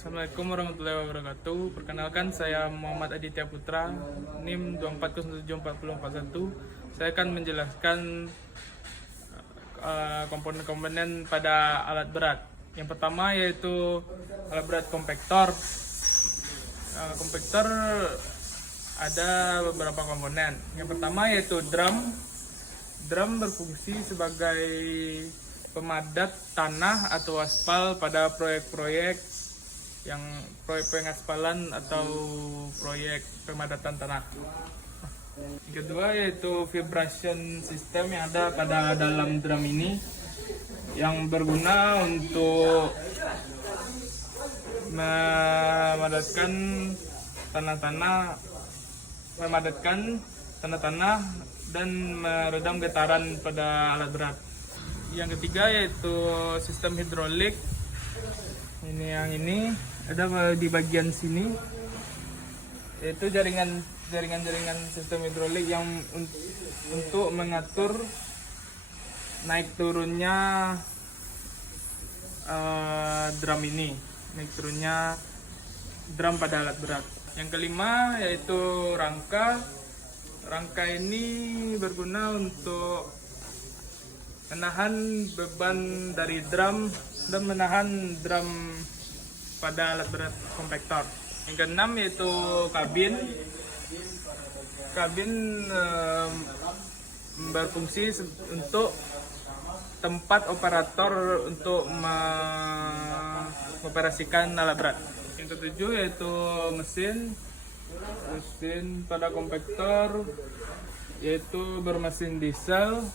Assalamualaikum warahmatullahi wabarakatuh. Perkenalkan, saya Muhammad Aditya Putra, NIM 24074041. Saya akan menjelaskan komponen-komponen pada alat berat. Yang pertama yaitu alat berat kompaktor. Kompaktor ada beberapa komponen. Yang pertama yaitu drum. Drum berfungsi sebagai pemadat tanah atau aspal pada proyek-proyek yang proyek pengaspalan atau proyek pemadatan tanah. Yang kedua yaitu vibration system yang ada pada dalam drum ini yang berguna untuk memadatkan tanah-tanah dan meredam getaran pada alat berat. Yang ketiga yaitu sistem hidrolik. Ini ada di bagian sini, yaitu jaringan sistem hidrolik yang untuk mengatur naik turunnya drum ini, naik turunnya drum pada alat berat. Yang kelima yaitu rangka. Rangka ini berguna untuk menahan beban dari drum dan menahan drum pada alat berat kompaktor. Yang keenam yaitu kabin. Kabin berfungsi untuk tempat operator untuk mengoperasikan alat berat. Yang ketujuh yaitu mesin pada kompaktor, yaitu bermesin diesel,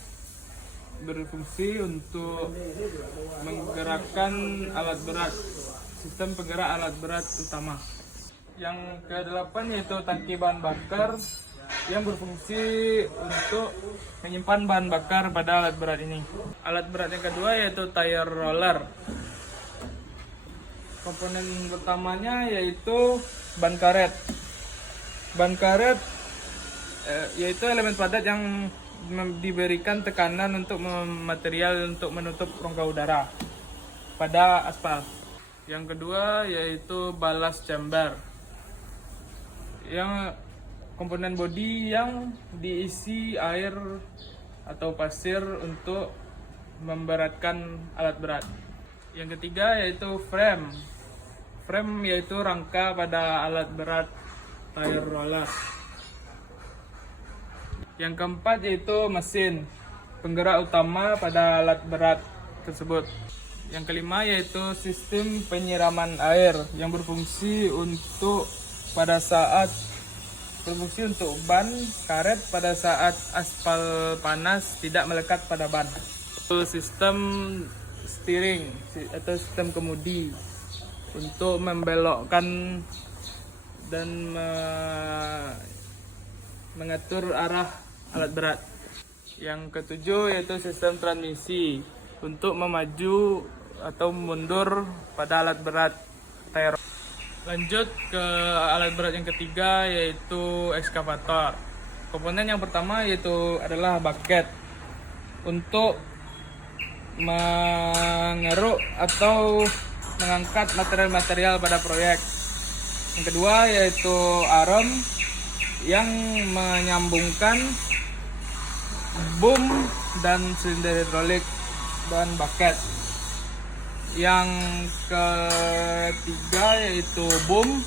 berfungsi untuk menggerakkan alat berat, sistem penggerak alat berat utama. Yang ke-8 yaitu tangki bahan bakar yang berfungsi untuk menyimpan bahan bakar pada alat berat ini. Alat berat yang kedua yaitu tire roller. Komponen pertamanya yaitu ban karet. Ban karet yaitu elemen padat yang diberikan tekanan untuk material untuk menutup rongga udara pada aspal. Yang kedua yaitu ballast chamber, yang komponen bodi yang diisi air atau pasir untuk memberatkan alat berat. Yang ketiga yaitu frame. Frame yaitu rangka pada alat berat tire roller. Yang keempat yaitu mesin, penggerak utama pada alat berat tersebut. Yang kelima yaitu sistem penyiraman air yang berfungsi untuk ban karet pada saat aspal panas tidak melekat pada ban. Sistem steering atau sistem kemudi untuk membelokkan dan mengatur arah alat berat. Yang ketujuh yaitu sistem transmisi untuk memaju atau mundur pada alat berat tire. Lanjut ke alat berat yang ketiga yaitu ekskavator. Komponen yang pertama yaitu adalah bucket untuk mengeruk atau mengangkat material-material pada proyek. Yang kedua yaitu arm yang menyambungkan boom dan silinder hidrolik dan bucket. Yang ketiga yaitu boom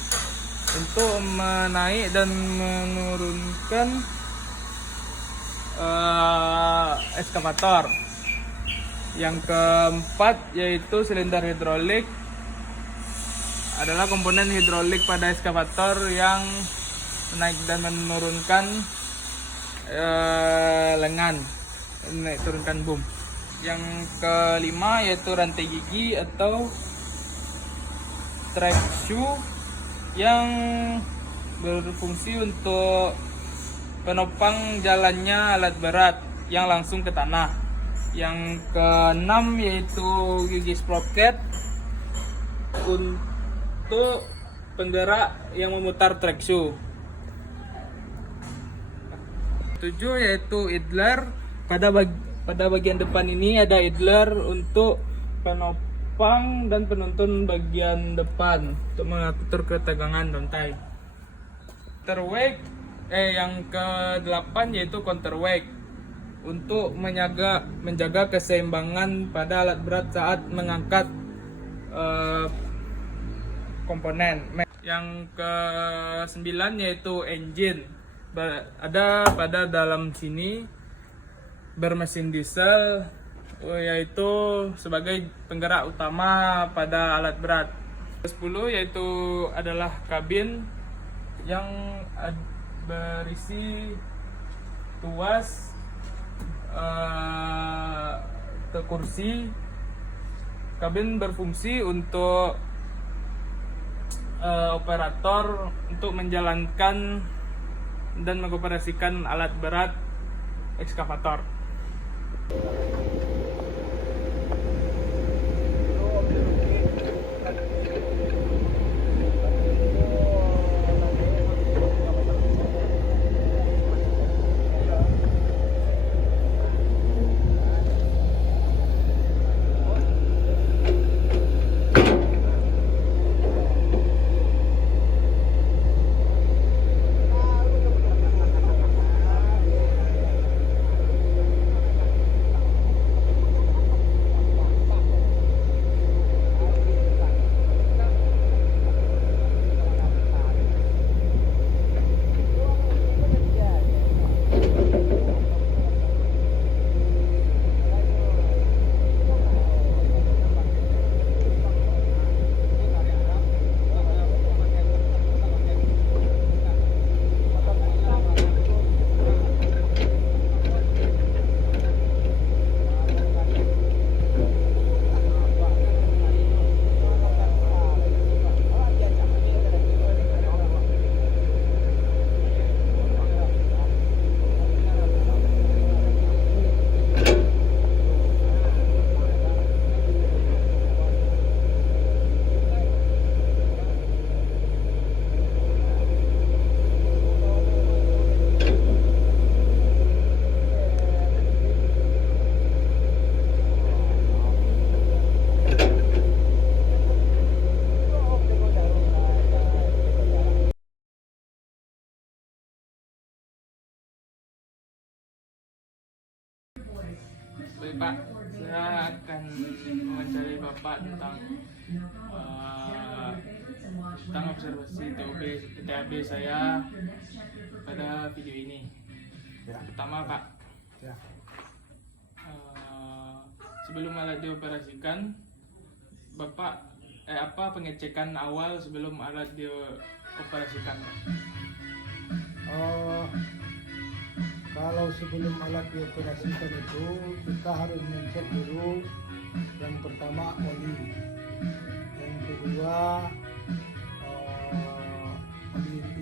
untuk menaik dan menurunkan ekskavator. Yang keempat yaitu silinder hidrolik, adalah komponen hidrolik pada ekskavator yang menaik dan menurunkan lengan, menaik turunkan boom. Yang kelima yaitu rantai gigi atau track shoe yang berfungsi untuk penopang jalannya alat berat yang langsung ke tanah. Yang keenam yaitu gigi sprocket untuk penggerak yang memutar track shoe. 7 yaitu idler. Pada bagian depan ini ada idler untuk penopang dan penuntun bagian depan untuk mengatur ketegangan rantai. Counterweight yang ke-8 yaitu counterweight untuk menjaga keseimbangan pada alat berat saat mengangkat komponen. Yang ke-9 yaitu engine. Ada pada dalam sini bermesin diesel, yaitu sebagai penggerak utama pada alat berat. 10 yaitu adalah kabin yang berisi tuas, kursi. Kabin berfungsi untuk operator untuk menjalankan dan mengoperasikan alat berat ekskavator. Baik Pak, saya akan mewawancari Bapak tentang observasi TAB saya pada video ini. Pertama Pak, sebelum alat dioperasikan, Bapak apa pengecekan awal sebelum alat dioperasikan Pak? Kalau sebelum alat dioperasikan itu kita harus mengecek dulu yang pertama oli, yang kedua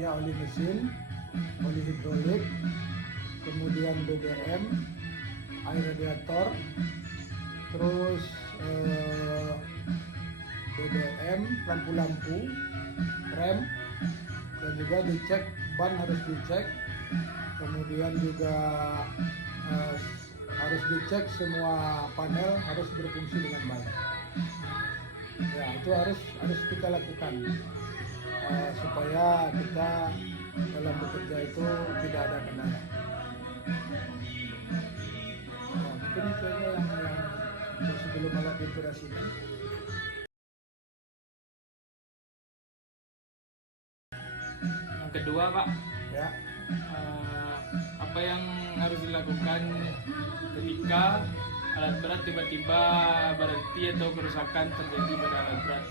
oli mesin, oli hidrolik, kemudian BBM, air radiator, terus BBM, lampu-lampu, rem, dan juga dicek ban harus dicek. Kemudian juga harus dicek semua panel harus berfungsi dengan baik. Ya, itu harus kita lakukan supaya kita dalam bekerja itu tidak ada kendala. Ya, mungkin itu aja yang sebelum alat dioperasikan. Yang kedua Pak, Ya. Apa yang harus dilakukan ketika alat berat tiba-tiba berhenti atau kerusakan terjadi pada alat berat?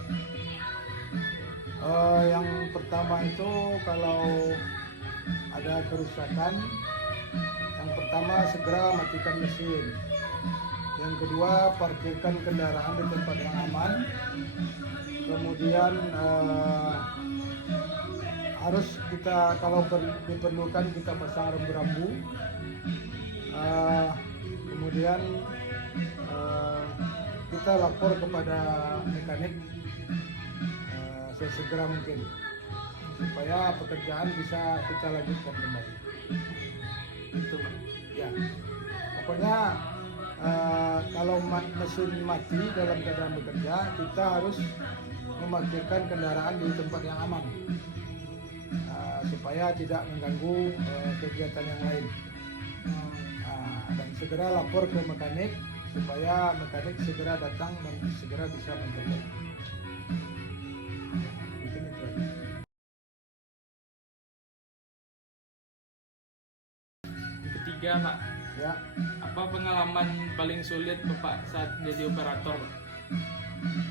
Yang pertama itu kalau ada kerusakan, yang pertama segera matikan mesin. Yang kedua, parkirkan kendaraan di tempat yang aman. Kemudian harus kita, kalau diperlukan, kita pasang rambu-rambu. Kemudian kita lapor kepada mekanik sesegera mungkin supaya pekerjaan bisa kita lanjutkan kembali. Itu Pak. Ya, pokoknya kalau mesin mati dalam keadaan bekerja, kita harus memarkirkan kendaraan di tempat yang aman supaya tidak mengganggu kegiatan yang lain. Dan segera lapor ke mekanik supaya mekanik segera datang dan segera bisa memperbaiki. Mungkin itu aja. Yang ketiga Pak, Ya, apa pengalaman paling sulit Bapak saat jadi operator?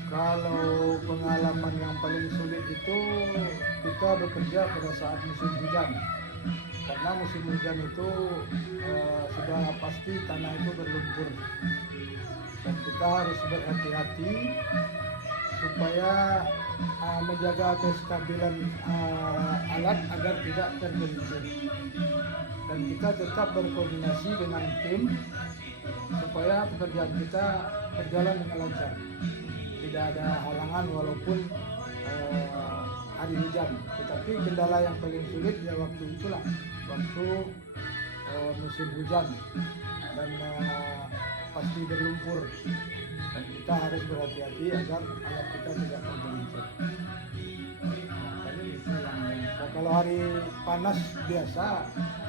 kalau pengalaman yang paling sulit itu kita bekerja pada saat musim hujan. Karena musim hujan itu sudah pasti tanah itu berlumpur. Dan kita harus berhati-hati supaya menjaga kestabilan alat agar tidak tergelincir. Dan kita tetap berkoordinasi dengan tim supaya pekerjaan kita berjalan dengan lancar. Tidak ada halangan walaupun hari hujan. Tetapi kendala yang paling sulit ya waktu itulah, waktu musim hujan dan pasti berlumpur. Dan kita harus berhati-hati agar alat kita tidak tergelincir. Nah, kalau hari panas biasa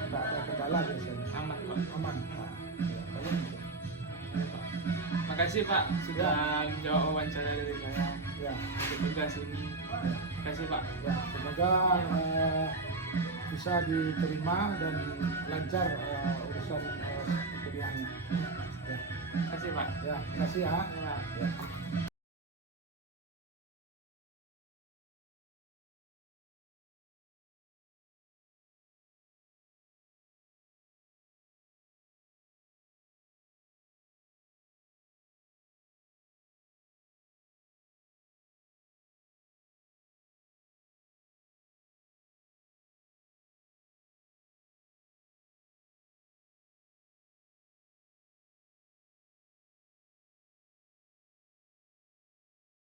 tidak ada kendala biasanya. Aman Pak. Aman. Nah, ya, paling itu. Makasih Pak sudah menjawab wawancara dari saya Ya, untuk tugas ini. Makasih Pak. ya, semoga bisa diterima dan lancar urusan kuliahnya. Ya, Makasih Pak. ya, terima kasih ya. Ya, Pak. Ya.